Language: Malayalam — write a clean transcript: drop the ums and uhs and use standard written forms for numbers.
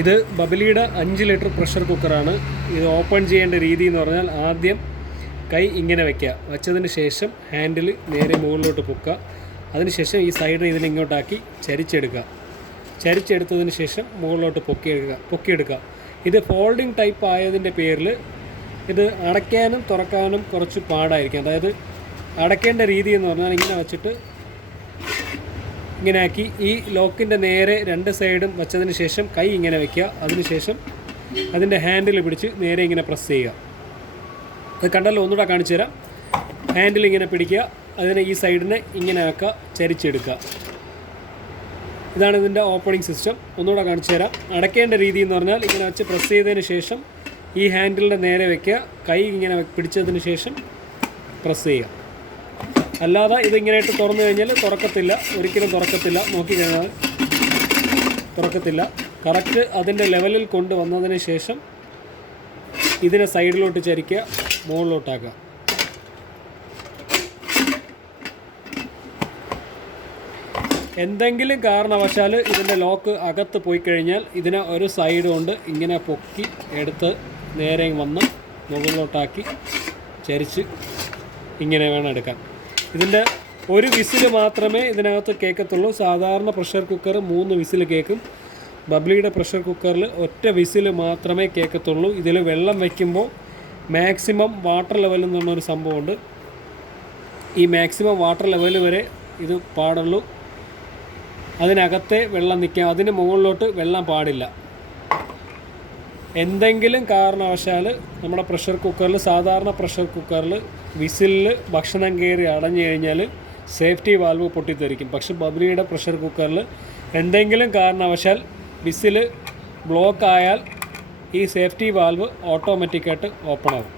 ഇത് ബബിലിയുടെ 5 ലിറ്റർ പ്രഷർ കുക്കറാണ്. ഇത് ഓപ്പൺ ചെയ്യേണ്ട രീതി എന്ന് പറഞ്ഞാൽ ആദ്യം കൈ ഇങ്ങനെ വയ്ക്കുക, വച്ചതിന് ശേഷം ഹാൻഡിൽ നേരെ മുകളിലോട്ട് പൊക്കുക, അതിനുശേഷം ഈ സൈഡിൽ ഇതിലിങ്ങോട്ടാക്കി ചരിച്ചെടുത്തതിന് ശേഷം മുകളിലോട്ട് പൊക്കിയെടുക്കുക. ഇത് ഫോൾഡിങ് ടൈപ്പ് ആയതിൻ്റെ പേരിൽ ഇത് അടയ്ക്കാനും തുറക്കാനും കുറച്ച് പാടായിരിക്കും. അതായത് അടയ്ക്കേണ്ട രീതി എന്ന് പറഞ്ഞാൽ ഇങ്ങനെ വച്ചിട്ട് ഇങ്ങനെ ആക്കി ഈ ലോക്കിൻ്റെ നേരെ 2 സൈഡും വച്ചതിന് ശേഷം കൈ ഇങ്ങനെ വയ്ക്കുക, അതിനുശേഷം അതിൻ്റെ ഹാൻഡിൽ പിടിച്ച് നേരെ ഇങ്ങനെ പ്രസ് ചെയ്യുക. അത് കണ്ടല്ലോ, ഒന്നുകൂടെ കാണിച്ചു തരാം. ഹാൻഡിൽ ഇങ്ങനെ പിടിക്കുക, അതിനെ ഈ സൈഡിനെ ഇങ്ങനെ ആക്കുക, ചരിച്ചെടുക്കുക. ഇതാണ് ഇതിൻ്റെ ഓപ്പണിംഗ് സിസ്റ്റം. ഒന്നുകൂടെ കാണിച്ചു തരാം. അടയ്ക്കേണ്ട രീതി എന്ന് പറഞ്ഞാൽ ഇങ്ങനെ വെച്ച് പ്രസ് ചെയ്തതിന് ശേഷം ഈ ഹാൻഡിലിൻ്റെ നേരെ വയ്ക്കുക, കൈ ഇങ്ങനെ പിടിച്ചതിന് ശേഷം പ്രസ് ചെയ്യുക. അല്ലാതെ ഇതിങ്ങനെയായിട്ട് തുറന്നു കഴിഞ്ഞാൽ ഒരിക്കലും തുറക്കത്തില്ല. നോക്കിക്കഴിഞ്ഞാൽ തുറക്കത്തില്ല. കറക്റ്റ് അതിൻ്റെ ലെവലിൽ കൊണ്ടുവന്നതിന് ശേഷം ഇതിനെ സൈഡിലോട്ട് ചരിക്കുക, മുകളിലോട്ടാക്കുക. എന്തെങ്കിലും കാരണവശാൽ ഇതിൻ്റെ ലോക്ക് അകത്ത് പോയി കഴിഞ്ഞാൽ ഇതിനെ ഒരു സൈഡ് കൊണ്ട് ഇങ്ങനെ പൊക്കി എടുത്ത് നേരെ വന്ന് മുകളിലോട്ടാക്കി ചരിച്ച് ഇങ്ങനെ വേണം എടുക്കാൻ. ഇതിൻ്റെ ഒരു വിസിൽ മാത്രമേ ഇതിനകത്ത് കേൾക്കത്തുള്ളൂ. സാധാരണ പ്രഷർ കുക്കർ 3 വിസിൽ കേൾക്കും. ബബ്ലിയുടെ പ്രഷർ കുക്കറിൽ ഒറ്റ വിസിൽ മാത്രമേ കേൾക്കത്തുള്ളൂ. ഇതിൽ വെള്ളം വയ്ക്കുമ്പോൾ മാക്സിമം വാട്ടർ ലെവൽ എന്ന് പറഞ്ഞൊരു സംഭവമുണ്ട്. ഈ മാക്സിമം വാട്ടർ ലെവൽ വരെ ഇത് പാടുള്ളൂ. അതിനകത്തെ വെള്ളം നിൽക്കാം, അതിന് മുകളിലോട്ട് വെള്ളം പാടില്ല. എന്തെങ്കിലും കാരണവശാൽ നമ്മുടെ പ്രഷർ കുക്കറിൽ, സാധാരണ പ്രഷർ കുക്കറിൽ വിസിലിൽ ഭക്ഷണം കയറി അടഞ്ഞു കഴിഞ്ഞാൽ സേഫ്റ്റി വാൽവ് പൊട്ടിത്തെറിക്കും. പക്ഷെ ബബ്ലിയുടെ പ്രഷർ കുക്കറിൽ എന്തെങ്കിലും കാരണവശാൽ വിസിൽ ബ്ലോക്ക് ആയാൽ ഈ സേഫ്റ്റി വാൽവ് ഓട്ടോമാറ്റിക്കായിട്ട് ഓപ്പൺ ആകും.